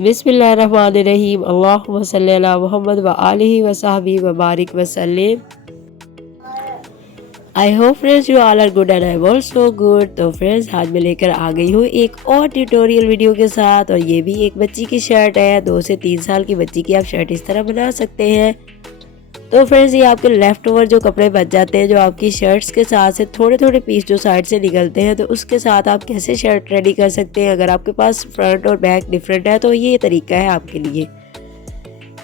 बिस्मिल्लाहिर्रहमानिर्रहीम अल्लाहुम्मा सल्ली अला मुहम्मद व आलिहि व सहबी व बारिक वसल्लम। I hope friends you all are good and I am also good. तो फ्रेंड्स आज मैं लेकर आ गई हूँ एक और ट्यूटोरियल वीडियो के साथ, और ये भी एक बच्ची की शर्ट है। 2 से 3 साल की बच्ची की आप शर्ट इस तरह बना सकते हैं। तो फ्रेंड्स ये आपके लेफ्ट ओवर जो कपड़े बच जाते हैं, जो आपकी शर्ट्स के साथ से थोड़े थोड़े पीस जो साइड से निकलते हैं, तो उसके साथ आप कैसे शर्ट रेडी कर सकते हैं। अगर आपके पास फ्रंट और बैक डिफरेंट है तो ये तरीका है आपके लिए।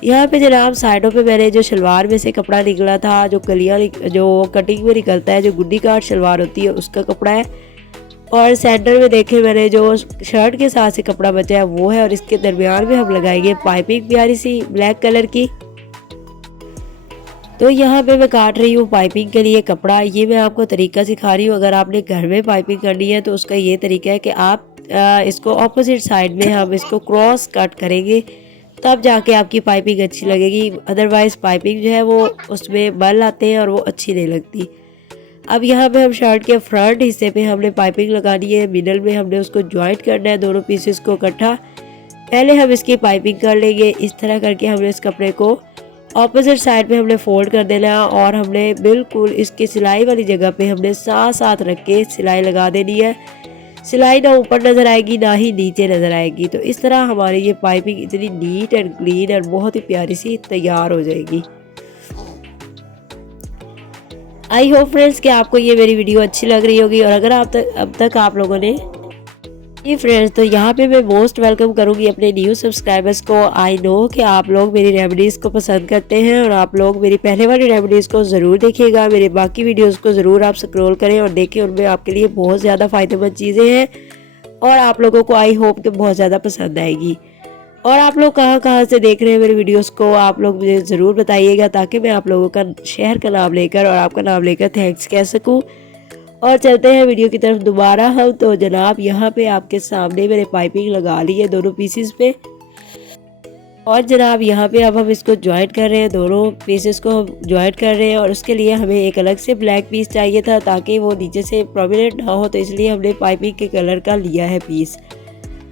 यहाँ पे जनाब साइडों पे मैंने जो शलवार में से कपड़ा निकला था, जो कलियाँ जो कटिंग में निकलता है, जो गुड्डी काट शलवार होती है उसका कपड़ा है। और सेंटर में देखे मैंने जो शर्ट के साथ से कपड़ा बचा है वो है, और इसके दरमियान में हम लगाएंगे पाइपिंग प्यारी सी ब्लैक कलर की। तो यहाँ पे मैं काट रही हूँ पाइपिंग के लिए कपड़ा। ये मैं आपको तरीका सिखा रही हूँ। अगर आपने घर में पाइपिंग करनी है तो उसका ये तरीका है कि आप इसको ऑपोजिट साइड में हम इसको क्रॉस कट करेंगे, तब जाके आपकी पाइपिंग अच्छी लगेगी। अदरवाइज़ पाइपिंग जो है वो उसमें बल आते हैं और वो अच्छी नहीं लगती। अब यहाँ पे हम शर्ट के फ्रंट हिस्से पे हमने पाइपिंग लगानी है, मिडल में हमने उसको ज्वाइंट करना है दोनों पीसेस को इकट्ठा। पहले हम इसकी पाइपिंग कर लेंगे। इस तरह करके हमने इस कपड़े को ऑपोजिट साइड पे हमने फोल्ड कर देना है, और हमने बिल्कुल इसकी सिलाई वाली जगह पे हमने साथ साथ रख के सिलाई लगा देनी है। सिलाई ना ऊपर नज़र आएगी ना ही नीचे नज़र आएगी। तो इस तरह हमारी ये पाइपिंग इतनी नीट एंड क्लीन और बहुत ही प्यारी सी तैयार हो जाएगी। आई होप फ्रेंड्स कि आपको ये मेरी वीडियो अच्छी लग रही होगी। और अगर अब तक आप लोगों ने फ्रेंड्स, तो यहाँ पे मैं मोस्ट वेलकम करूँगी अपने न्यू सब्सक्राइबर्स को। आई नो कि आप लोग मेरी रेमेडीज़ को पसंद करते हैं, और आप लोग मेरी पहले वाली रेमेडीज़ को ज़रूर देखिएगा। मेरे बाकी वीडियोस को ज़रूर आप स्क्रॉल करें और देखें, उनमें आपके लिए बहुत ज़्यादा फ़ायदेमंद चीज़ें हैं, और आप लोगों को आई होप कि बहुत ज़्यादा पसंद आएगी। और आप लोग कहाँ से देख रहे हैं मेरी वीडियोज़ को, आप लोग मुझे ज़रूर बताइएगा, ताकि मैं आप लोगों का शहर का नाम लेकर और आपका नाम लेकर थैंक्स कह सकूँ। और चलते हैं वीडियो की तरफ दोबारा हम। तो जनाब यहाँ पे आपके सामने मैंने पाइपिंग लगा ली है दोनों पीसेस पे, और जनाब यहाँ पे अब हम इसको ज्वाइंट कर रहे हैं, दोनों पीसेस को हम ज्वाइंट कर रहे हैं। और उसके लिए हमें एक अलग से ब्लैक पीस चाहिए था, ताकि वो नीचे से प्रोमिनेंट ना हो, तो इसलिए हमने पाइपिंग के कलर का लिया है पीस।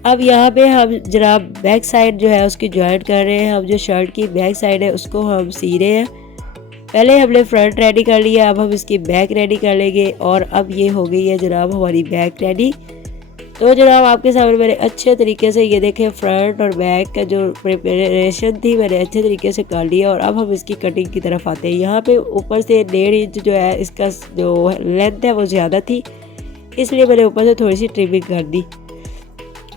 अब यहाँ पे हम जनाब बैक साइड जो है उसकी ज्वाइंट कर रहे हैं। हम जो शर्ट की बैक साइड है उसको हम सी रहे हैं। पहले हमने फ्रंट रेडी कर लिया, अब हम इसकी बैक रेडी कर लेंगे। और अब ये हो गई है जनाब हमारी बैक रेडी। तो जनाब आपके सामने मैंने अच्छे तरीके से ये देखें फ्रंट और बैक का जो प्रिपरेशन थी मैंने अच्छे तरीके से कर लिया। और अब हम इसकी कटिंग की तरफ आते हैं। यहाँ पे ऊपर से 1.5 इंच जो है इसका जो लेंथ है वो ज़्यादा थी, इसलिए मैंने ऊपर से थोड़ी सी ट्रिमिंग कर दी।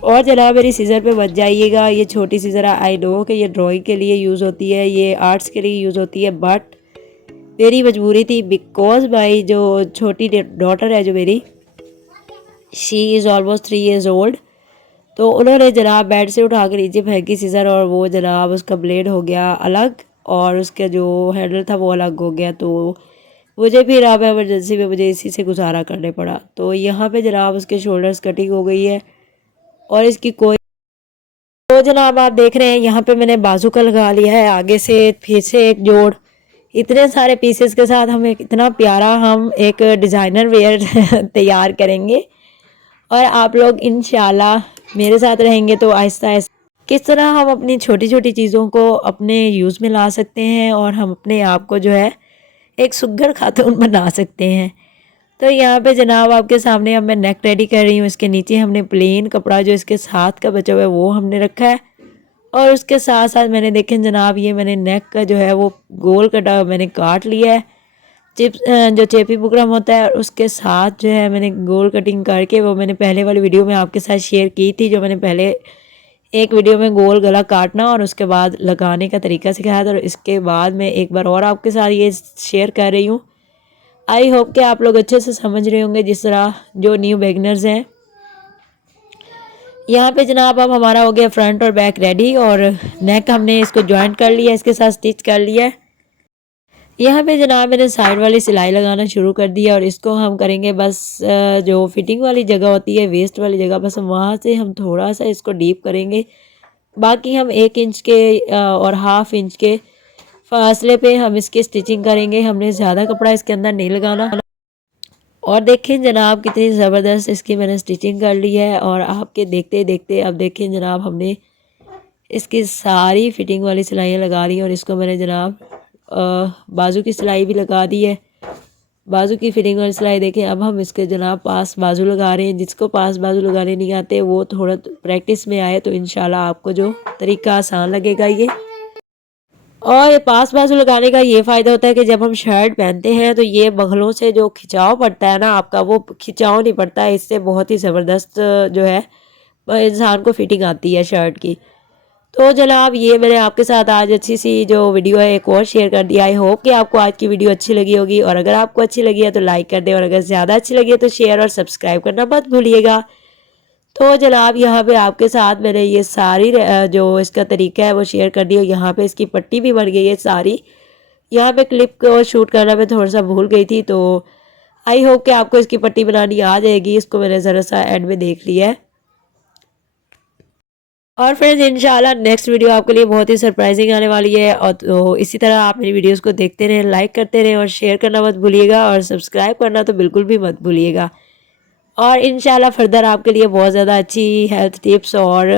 और जनाब मेरी सीज़र पे मत जाइएगा, ये छोटी सीज़र आई नो कि ये ड्राइंग के लिए यूज़ होती है, ये आर्ट्स के लिए यूज़ होती है, बट मेरी मजबूरी थी। बिकॉज माई जो छोटी डॉटर है जो मेरी, she is almost 3 years old, तो उन्होंने जनाब बेड से उठा के नीचे फेंकी सीज़र, और वो जनाब उसका ब्लेड हो गया अलग, और उसका जो हैंडल था वो अलग हो गया। तो मुझे फिर अब एमरजेंसी में मुझे इसी से गुजारा करने पड़ा। तो यहाँ पे जनाब उसके शोल्डर्स कटिंग हो गई है, और इसकी कोई, तो जनाब आप देख रहे हैं यहाँ पे मैंने बाजू का लगा लिया है, आगे से फिर से एक जोड़। इतने सारे पीसेस के साथ हम एक इतना प्यारा हम एक डिज़ाइनर वेयर तैयार करेंगे। और आप लोग इंशाल्लाह मेरे साथ रहेंगे तो आहिस्ता आहिस्ता किस तरह हम अपनी छोटी छोटी चीज़ों को अपने यूज़ में ला सकते हैं, और हम अपने आप को जो है एक सुघड़ खातून बना सकते हैं। तो यहाँ पे जनाब आपके सामने अब मैं नेक रेडी कर रही हूँ। इसके नीचे हमने प्लेन कपड़ा जो इसके साथ का बचा हुआ है वो हमने रखा है, और उसके साथ साथ मैंने देखें जनाब ये मैंने नेक का जो है वो गोल कटा मैंने काट लिया है। चिप्स जो चेपी बुकरम होता है उसके साथ जो है मैंने गोल कटिंग करके, वो मैंने पहले वाली वीडियो में आपके साथ शेयर की थी, जो मैंने पहले एक वीडियो में गोल गला काटना और उसके बाद लगाने का तरीका सिखाया था। और इसके बाद मैं एक बार और आपके साथ ये शेयर कर रही हूँ। आई होप कि आप लोग अच्छे से समझ रहे होंगे, जिस तरह जो न्यू बिगनर्स हैं। यहाँ पे जनाब अब हमारा हो गया फ्रंट और बैक रेडी, और नेक हमने इसको ज्वाइंट कर लिया, इसके साथ स्टिच कर लिया है। यहाँ पे जनाब मैंने साइड वाली सिलाई लगाना शुरू कर दिया, और इसको हम करेंगे बस जो फिटिंग वाली जगह होती है, वेस्ट वाली जगह, बस हम वहाँ से हम थोड़ा सा इसको डीप करेंगे। बाकी हम 1 इंच के और 1/2 इंच के फासले पे हम इसकी स्टिचिंग करेंगे। हमने ज़्यादा कपड़ा इसके अंदर नहीं लगाना। और देखें जनाब कितनी ज़बरदस्त इसकी मैंने स्टिचिंग कर ली है। और आपके देखते देखते अब देखें जनाब हमने इसकी सारी फिटिंग वाली सिलाइयाँ लगा दी हैं और इसको मैंने जनाब बाजू की सिलाई भी लगा दी है। बाजू की फिटिंग वाली सिलाई देखें। अब हम इसके जनाब पास बाजू लगा रहे हैं। जिसको पास बाजू लगाने नहीं आते वो थोड़ा प्रैक्टिस में आए तो इंशाल्लाह आपको जो तरीका आसान लगेगा ये। और ये पास बाजू लगाने का ये फ़ायदा होता है कि जब हम शर्ट पहनते हैं तो ये बगलों से जो खिंचाव पड़ता है ना आपका, वो खिंचाव नहीं पड़ता है। इससे बहुत ही ज़बरदस्त जो है इंसान को फिटिंग आती है शर्ट की। तो जनाब ये मैंने आपके साथ आज अच्छी सी जो वीडियो है एक और शेयर कर दिया। आई होप कि आपको आज की वीडियो अच्छी लगी होगी, और अगर आपको अच्छी लगी है तो लाइक कर दें, और अगर ज़्यादा अच्छी लगी है तो शेयर और सब्सक्राइब करना मत भूलिएगा। तो जनाब यहाँ पे आपके साथ मैंने ये सारी जो इसका तरीका है वो शेयर कर दी। और यहाँ पे इसकी पट्टी भी बन गई है सारी। यहाँ पे क्लिप को शूट करना मैं थोड़ा सा भूल गई थी, तो आई होप कि आपको इसकी पट्टी बनानी आ जाएगी। इसको मैंने ज़रा सा एंड में देख लिया है। और फ्रेंड्स इंशाल्लाह नेक्स्ट वीडियो आपके लिए बहुत ही सरप्राइजिंग आने वाली है। और तो इसी तरह आप मेरी वीडियोस को देखते रहें, लाइक करते रहें और शेयर करना मत भूलिएगा, और सब्सक्राइब करना तो बिल्कुल भी मत भूलिएगा। और इंशाल्लाह फर्दर आपके लिए बहुत ज़्यादा अच्छी हेल्थ टिप्स और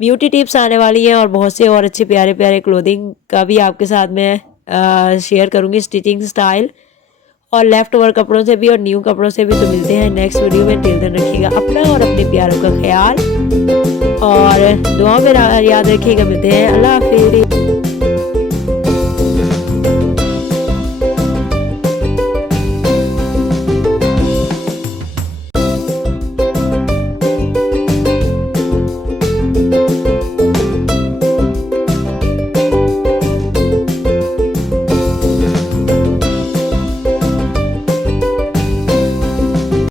ब्यूटी टिप्स आने वाली हैं, और बहुत से और अच्छे प्यारे प्यारे क्लोथिंग का भी आपके साथ मैं शेयर करूँगी, स्टिचिंग स्टाइल और लेफ़्ट ओवर कपड़ों से भी और न्यू कपड़ों से भी। तो मिलते हैं नेक्स्ट वीडियो में। टिल देन रखिएगा अपना और अपने प्यारों का ख्याल, और दुआ में याद रखिएगा। मिलते हैं। अल्लाह हाफिज़।